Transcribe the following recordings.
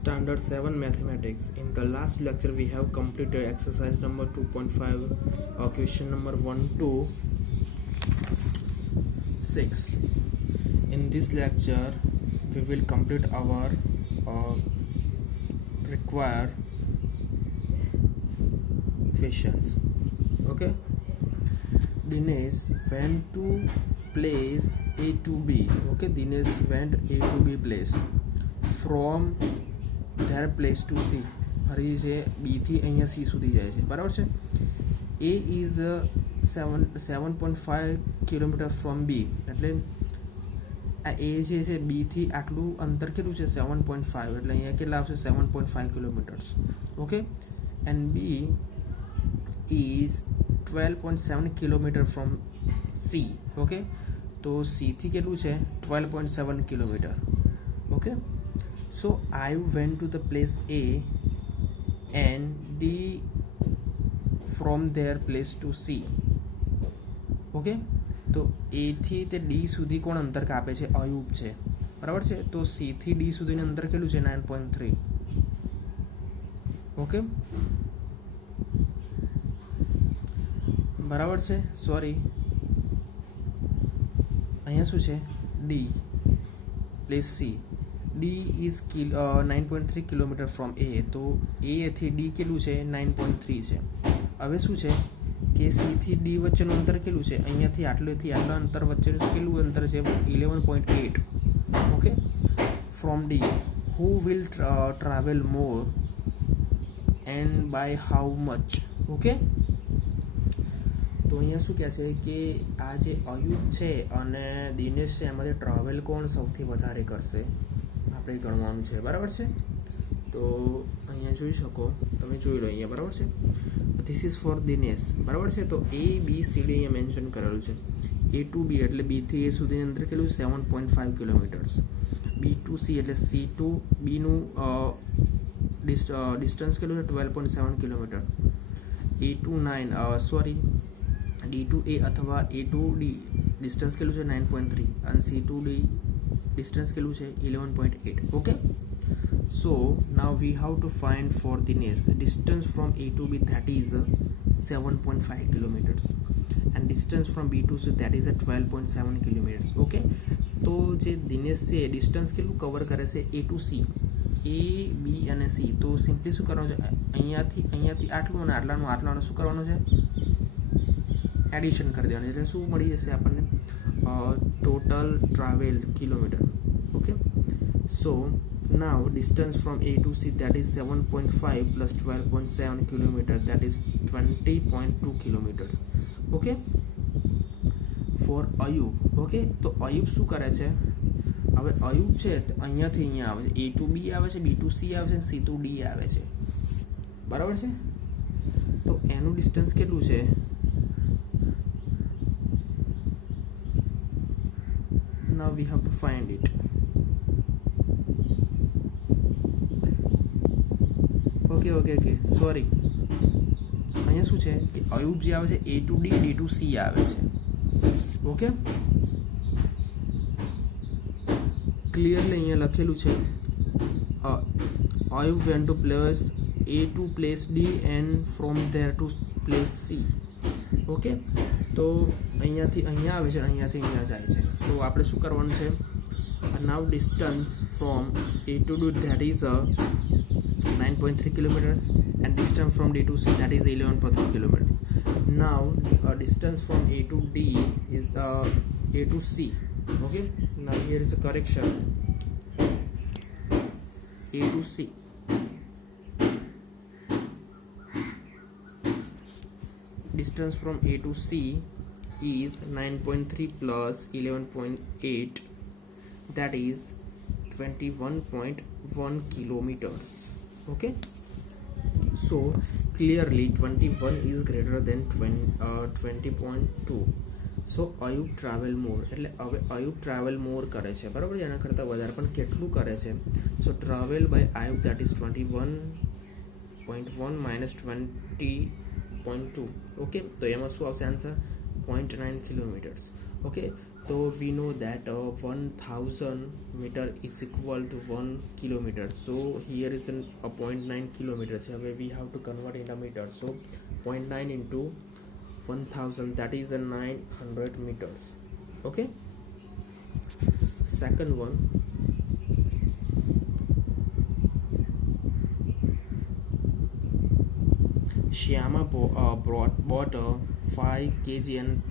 Standard 7 Mathematics. In the last lecture we have completed exercise number 2.5, question number 1 to 6. In this lecture we will complete our required questions. Okay. Dinesh went to place A to B. Okay, Dinesh went A to B place from their place to C. ફરી છે બી થી અહીંયા C સુધી જાય છે, બરાબર છે. એ is 7.5 kilometre from બી, એટલે આ એ જે છે બી થી આટલું અંતર કેટલું છે 7.5, એટલે અહીંયા કેટલા આવશે 7.5 kilometres. Okay, and B is 12.7 kilometre from C. Okay, તો સી થી કેટલું છે 12.7 kilometre. Okay, so I went to the place A and D from their place to C. Okay, તો A થી તે D સુધી કોણ અંતર કાપે છે? અયુબ છે, બરાબર છે. તો C થી D સુધીનું અંતર કેટલું છે 9.3. ઓકે, બરાબર છે. સોરી, અહીંયા શું છે D place C. D is 9.3 kilometre from A. તો A થી D કેટલું છે 9.3 છે. હવે શું છે કે C થી D વચ્ચેનું અંતર કેટલું છે? અહીંયાથી આટલેથી આટલા અંતર વચ્ચેનું કેટલું અંતર છે 11.8. Okay, from D who will travel more and by how much. Okay, તો અહીંયા શું કહે છે કે આ જે અયુબ છે અને દિનેશ છે એમાંથી ટ્રાવેલ કોણ સૌથી વધારે કરશે આપણે ગણવાનું છે, બરાબર છે. તો અહીંયા જોઈ શકો, તમે જોઈ લો અહીંયા, બરાબર છે. ધીસ ઇઝ ફોર દિનેશ, બરાબર છે. તો એ બી સી ડી અહીંયા મેન્શન કરેલું છે. એ ટુ બી એટલે બી થી એ સુધીની અંદર કેટલું 7.5 કિલોમીટર્સ. બી ટુ સી એટલે સી ટુ બીનું ડિસ્ટન્સ કેટલું છે 12.7 કિલોમીટર. એ ટુ 9 સોરી ડી ટુ એ અથવા એ ટુ ડી ડિસ્ટન્સ કેટલું છે 9.3 અને સી ટુ ડી ડિસ્ટન્સ કેટલું છે 11.8. Okay, so now we have to find for Dinesh distance from A to B, that is 7.5 kilometres, and distance from B to C that is 12.7 kilometres. Okay, તો જે દિનેશ છે distance કેટલું cover કરે છે A to C, એ બી અને C. તો simply શું કરવાનું છે, અહીંયાથી આટલું અને આટલાનું શું કરવાનું છે એડિશન કરી દેવાનું, એટલે શું મળી જશે આપણને total travel kilometre. Okay, so now distance from A to C that is 7.5 plus 12.7 kilometre, that is 20.2 kilometres. Okay, for Ayub. Okay, તો અયુબ શું કરે છે? હવે અયુબ છે અહીંયાથી અહીંયા આવે છે, એ ટુ બી આવે છે, બી ટુ સી આવે છે, સી ટુ ડી આવે છે, બરાબર છે. તો એનું ડિસ્ટન્સ કેટલું છે? Now we have to find it. Okay, sorry, અહીંયા શું છે કે અયુબ જે આવે છે A to D, D to C આવે છે. ઓકે, ક્લિયરલી અહીંયા લખેલું છે Ayub went to place A to place D and from there to place C. Okay, તો અહીંયાથી અહીંયા આવે છે, અહીંયાથી અહીંયા જાય છે. તો આપણે શું કરવાનું છે, now distance from A to D that is 9.3 kilometres and distance from D to C that is 11.3 kilometres. Now distance from A to D is A to C. Okay, now here is a correction, A to C. Distance from A to C is 9.3 plus 11.8, that is 21.1 kilometers. Okay, so clearly 21 is greater than 20.2. so Ayub travel more, એટલે હવે Ayub travel more કરે છે, બરાબર, એના કરતાં વધારે. પણ કેટલું કરે છે? so travel by Ayub that is 21.1 minus 20.2. Okay, તો એમાં શું આવશે answer 0.9 kilometres. Okay, So we know that 1000 meter is equal to 1 kilometer. So here is a 0.9 kilometers. Here we have to convert in a meter. So 0.9 into 1000, that is a 900 meters. Okay. Second one. Shyama bought a 5 kg and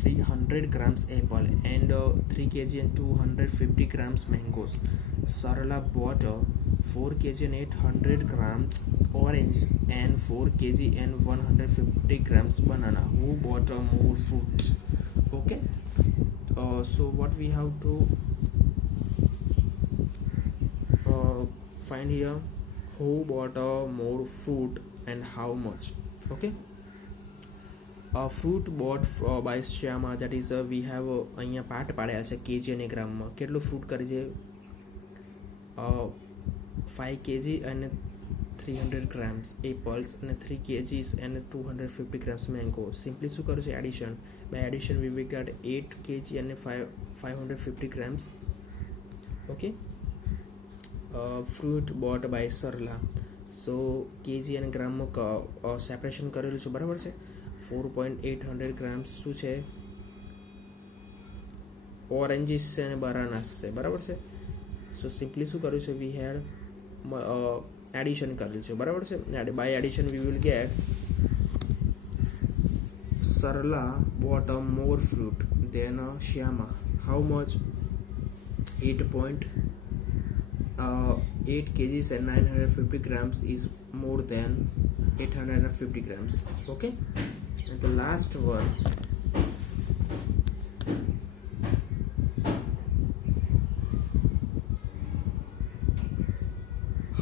300 grams apple and 3 kg and 250 grams mangoes. Sarala bought a 4 kg and 800 grams oranges and 4 kg and 150 grams banana. Who bought more fruits? Okay. So what we have to find here, who bought more fruit and how much. Okay. Fruit bought by Shyama, that is we have અહીંયા part પાડ્યા છે KG અને ગ્રામમાં. કેટલું fruit કરે છે? 5 kg and 300 grams apples and 3 kgs and 250 grams mango. Simply શું કરું છે? Addition. By addition we will get 8 kg and 550 grams. Okay. Fruit bought by Sarla. So kg અને ગ્રામમાં સેપરેશન કરેલું છે, બરાબર છે. 4.800 grams શું છે? ઓરેન્જીસ છે અને બનાનાસ છે, બરાબર છે. સો સિમ્પલી શું કર્યું છે? વી હેડ એડિશન કરેલું છે, બરાબર છે. By addition we will get Sarla bought more fruit than Shyama. How much? 8 kgs and 950 grams is more than 850 grams. Okay. And the last one,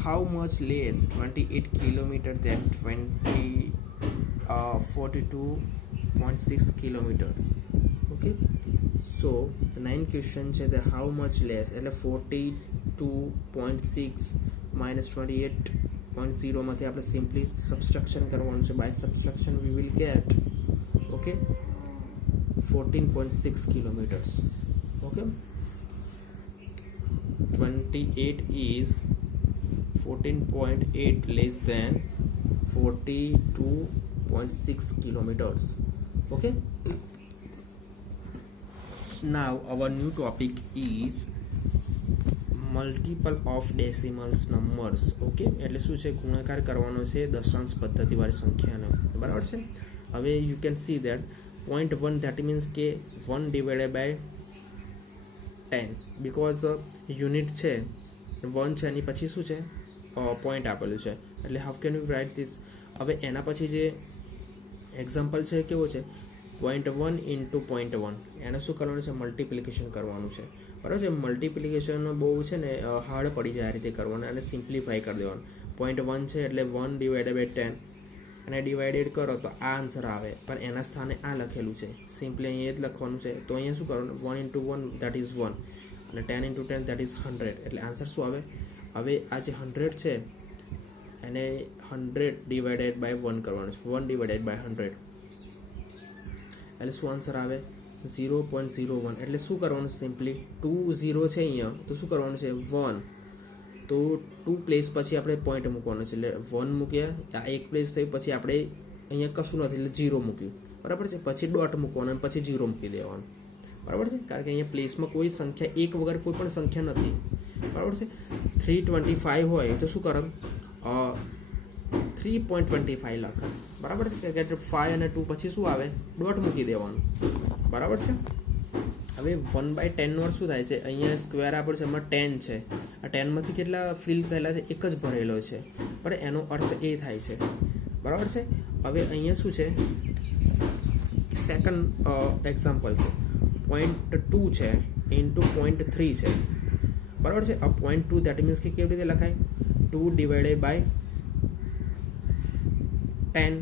how much less 28 kilometer than 42.6 kilometers. Okay. So the 9 question છે that how much less, એટલે 42.6 minus 28.0 માંથી આપણે simply subtraction કરવાનું છે. By subtraction we will get okay 14.6 kilometers. Okay. 28 is 14.8 less than 42.6 kilometers. Okay. Now our new topic is multiple of decimals numbers. Okay, એટલે શું છે? ગુણાકાર કરવાનો છે દશાંશ પદ્ધતિવાળી સંખ્યાનો, બરાબર છે. હવે you can see that 0.1 that means કે 1 ડિવાઇડેડ બાય 10 બીકોઝ યુનિટ છે 1 છે, એની પછી શું છે? પોઈન્ટ આપેલું છે, એટલે how can you write this? હવે એના પછી જે એક્ઝામ્પલ છે કેવો છે? 0.1 ઇન્ટુ 0.1, એને શું કરવાનું છે? મલ્ટિપ્લિકેશન કરવાનું છે, બરાબર છે. મલ્ટિપ્લિકેશન બહુ છે ને હાર્ડ પડી જાય આ રીતે કરવાનું, અને સિમ્પ્લિફાઈ કરી દેવાનું. 0.1 છે એટલે 1 ડિવાઇડેડ બાય 10, અને ડિવાઇડેડ કરો તો આ આન્સર આવે, પણ એના સ્થાને આ લખેલું છે, સિમ્પલી અહીંયા જ લખવાનું છે. તો અહીંયા શું કરવાનું? 1 ઇન્ટુ 1 દેટ ઇઝ 1, અને 10 ઇન્ટુ 10 દેટ ઇઝ 100, એટલે આન્સર શું આવે? હવે આ જે 100 છે એને 100 ડિવાઇડેડ બાય 1 કરવાનું છે. 1 ડિવાઇડેડ બાય 100 એટલે શું આન્સર આવે? 0.01. એટલે શું કરવાનું? સિમ્પલી 2 0 છે અહીંયા, તો શું કરવાનું છે? 1. તો 2 પ્લેસ પછી આપણે પોઈન્ટ મૂકવાનું છે, એટલે 1 મૂક્યા, આ એક પ્લેસ થઈ, પછી આપણે અહીંયા કશું નથી એટલે 0 મૂક્યું, બરાબર છે. પછી ડોટ મૂકવાનું અને પછી 0 મૂકી દેવાનું, બરાબર છે. કારણ કે અહીંયા પ્લેસમાં કોઈ સંખ્યા એક વગર કોઈ પણ સંખ્યા નથી, બરાબર છે. 325 હોય તો શું કરો? 3.25 લખે, બરાબર છે. કે 5 અને 2 પછી શું આવે? ડોટ મૂકી દેવાનું, બરાબર છે. હવે 1/10 નો અર્થ શું થાય છે? અહીંયા સ્ક્વેર આપણે છે, એમાં 10 છે, આ 10 માંથી કેટલા ફિલ થયેલા છે? એક જ ભરેલો છે, પણ એનો અર્થ એ થાય છે, બરાબર છે. હવે અહીંયા શું છે? સેકન્ડ એક્ઝામ્પલ છે, 0.2 છે ઇન્ટુ 0.3 છે, બરાબર છે. આ 0.2 દેટ મીન્સ કે કેવી રીતે લખાય? 2 ડિવાઇડેડ બાય 10.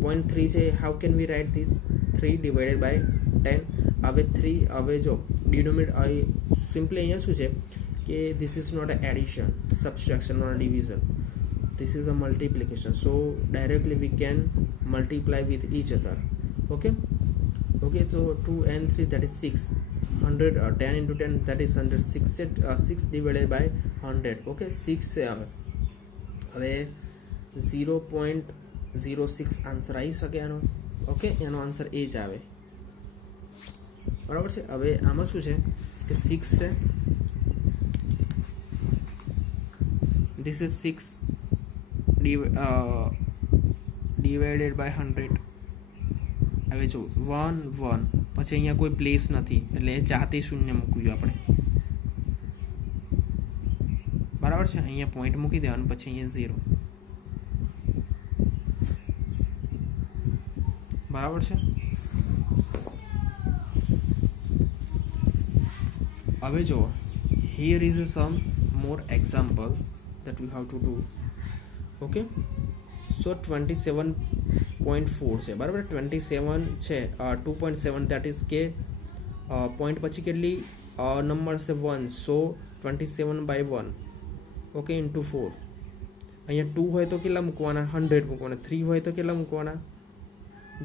0.3 છે, how can we write this? 3 divided by 10. હવે 3, હવે જો ડિનોમિનેટર સિમ્પલી અહીંયા શું છે કે this is not a addition, subtraction or division, this is a multiplication. So directly we can multiply with each other. Okay. Okay, so 2 and 3, that is 6. 100 10 into 10, that is 100. 6 divided by 100. Okay, 6 છે હવે 0.06 answer આવી શકે આનો. Okay, એનો answer એ જ આવે, બરાબર છે. હવે આમાં શું છે કે 6 છે, this is 6 divided by 100. હવે જો 1 1 પછી અહીંયા કોઈ પ્લેસ નથી એટલે જાતે શૂન્ય મૂકવું આપણે, બરાબર છે. અહીંયા પોઈન્ટ મૂકી દેવાનું, પછી અહીંયા 0, બરાબર છે. હવે જો here is some more example that we have to do. Okay, so 27.4 છે, બરાબર. 27 છે, 2.7, that is કે પોઈન્ટ પછી કેટલી નંબર છે 1, so 27/1. Okay, into 4. અહીંયા 2 હોય તો કેટલા મૂકવાના? 100 મૂકવાના. 3 હોય તો કેટલા મૂકવાના?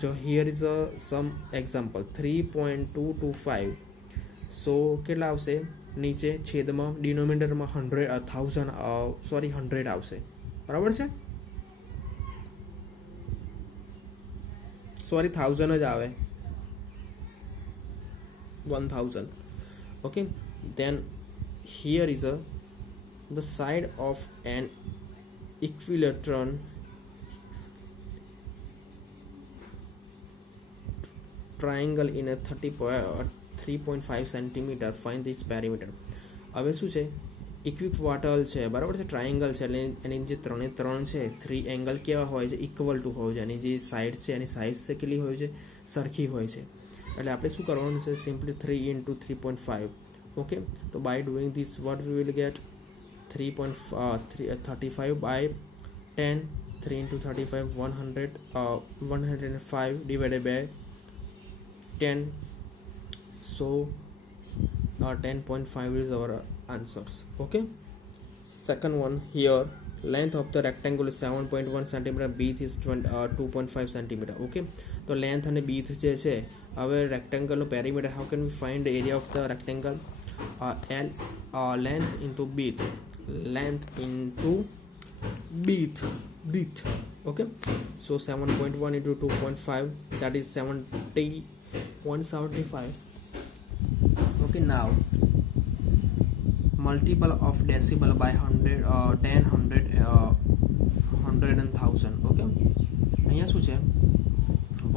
જો હિયર ઇઝ સમ એક્ઝામ્પલ 3.225, સો કેટલા આવશે? નીચે છેદમાં ડિનોમિનેટરમાં 100 આવશે, બરાબર છે. સોરી 1000 જ આવે, 1000. Okay, then here is the side of an equilateral triangle in a 3.5 centimeter. Find this perimeter. હવે શું છે? ઇક્વિક્વાટલ છે, બરાબર છે. ટ્રાયંગલ છે એટલે એની જે 3 છે, 3 એંગલ કેવા હોય છે? ઇક્વલ ટુ હોય છે. એની જે સાઇડ છે એની સાઇઝ છે કેટલી હોય છે? સરખી હોય છે. એટલે આપણે શું કરવાનું છે? Simply 3 into 3.5. ઓકે, તો by doing this what we will get 35 by 10. 3 into 35, 105 divided by 10, so 10.5 is our answers. Okay, second one, here length of the rectangle is 7.1 cm, width is 2.5 cm. Okay, તો length અને width જે છે, હવે રેક્ટેંગલનું perimeter, how can we find the area of the rectangle? Length into width, length into width. Okay, so 7.1 into 2.5, that is 70.75. Okay, now multiple of decimal by 100, 10, 100, 100 and 1000. Okay, અહીંયા શું છે?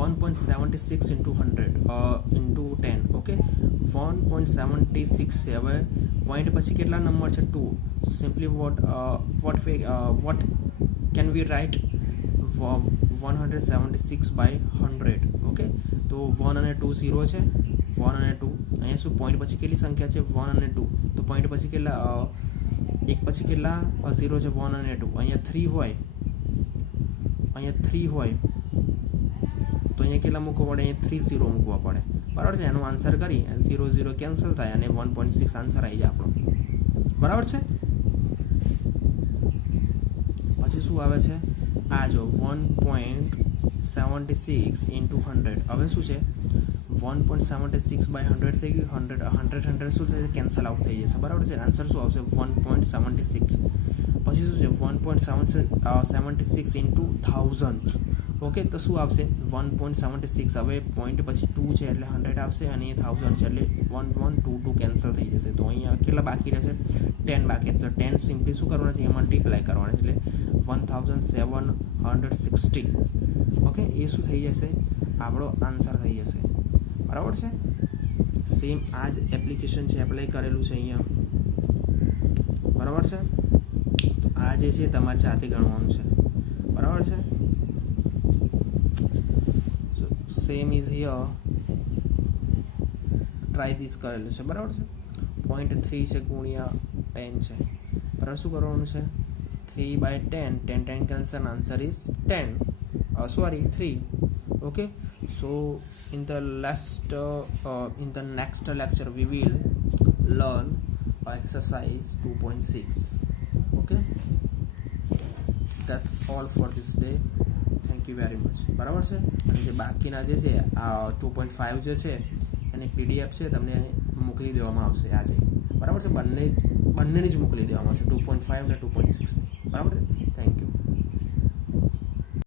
1.76 into 100 into 10. Okay, 1.76 છે. હવે point પછી કેટલા number છે? 2. so simply what can we write? 176 by 100. Okay, તો 1 અને 2 0 છે, 1 અને 2. અહીંયા શું પોઈન્ટ પછી કેટલી સંખ્યા છે? 1 અને 2. તો પોઈન્ટ પછી કેટલા? એક પછી કેટલા 0 છે? 1 અને 2. અહીંયા 3 હોય, તો અહીંયા કેટલા મૂકવા પડે? અહીંયા 30 મૂકવા પડે, બરાબર છે. એનો આન્સર કરી 0 0 કેન્સલ થાય અને 1.6 આન્સર આવી જાય આપણો, બરાબર છે. પછી શું આવે છે? આ જો 1.76 into 100. હવે શું છે? 1.76 by 100 થઈ ગયું. 100 શું થશે? કેન્સલ આઉટ થઈ જશે, બરાબર છે. આન્સર શું આવશે? 1.76. પછી શું છે? 1.76 into 1000. ઓકે, તો શું આવશે? 1.76. હવે પોઈન્ટ પછી 2 છે એટલે 100 આવશે, અને 1000 છે એટલે 1122 કેન્સલ થઈ જશે. તો અહીંયા કેટલા બાકી રહેશે? 10 બાકી. તો 10 સિમ્પલી શું કરવાના છે? એ મલ્ટીપ્લાય કરવાના છે, એટલે 1760. ઓકે, એ શું થઈ જશે? આપણો આન્સર થઈ જશે, બરાબર છે. સેમ આ જ એપ્લિકેશન છે, એપ્લાય કરેલું છે અહીંયા, બરાબર છે. આ જે છે તમારે જાતે ગણવાનું છે, બરાબર છે. Same is here, try this કરેલું છે, બરાબર છે. 0.3 છે ગુણ્યા 10 છે, બરાબર. શું કરવાનું છે? 3 by 10, 10 cancel, answer is 10, 3. Okay, so in the next lecture we will learn exercise 2.6. Okay, that's all for this day. Thank you. Thank you very much. બરાબર છે. અને જે બાકીના જે છે આ 2.5 જે છે એની PDF છે તમને મોકલી દેવામાં આવશે આજે. બરાબર છે. બંનેની જ મોકલી દેવામાં આવશે, 2.5 ને 2.6. બરાબર છે.